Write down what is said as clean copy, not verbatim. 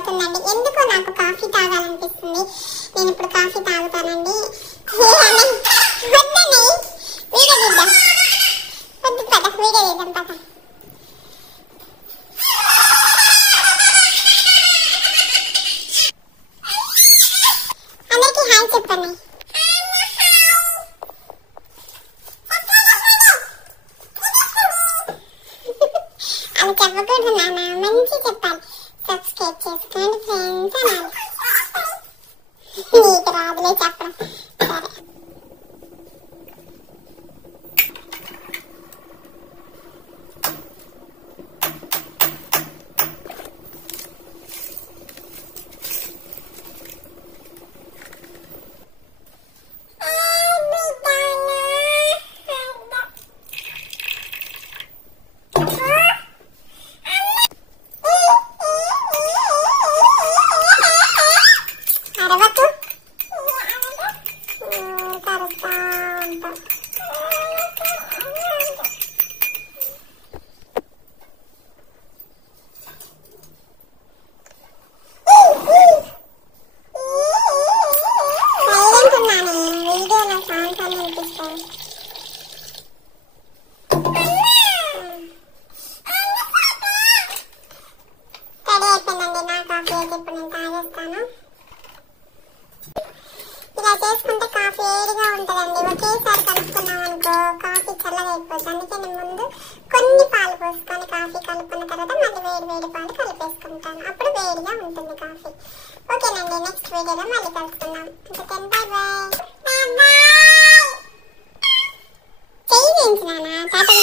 అవుతుందండి. ఎందుకో నాకు కాఫీ తాగాలనిపిస్తుంది. నేను ఇప్పుడు కాఫీ తాగుతానండి. వద్దని వీడియో తీద్దాం. వద్దు పద, వీడియో తీద్దాం పద. అందరికీ హాయ్ చెప్పండి. అలా చెప్పకూడదు నాన్న, మంచి చెప్పాలి. సబ్స్క్రైబ్ చేసుకోండి ఫ్రెండ్స్ అనాలి. నీకు రాదులే చెప్పడం. సరే ఇలా చేసుకుంటే కాఫీ వేడిగా ఉంటుందండి. ఒకేసారి కలుపుకున్నాం అనుకో కాఫీ చల్లగా అయిపోతుంది. అందుకే నేను ముందు కొన్ని పాలు పోసుకొని కాఫీ కలుపుకున్న తర్వాత మళ్ళీ వేడి పాలు కలిపేసుకుంటాను. అప్పుడు వేడిగా ఉంటుంది కాఫీ. ఓకేనండి, నెక్స్ట్ వీడియోలో మళ్ళీ కలుసుకుందాం. Bye bye. చెయ్యి నాన్న టాటా.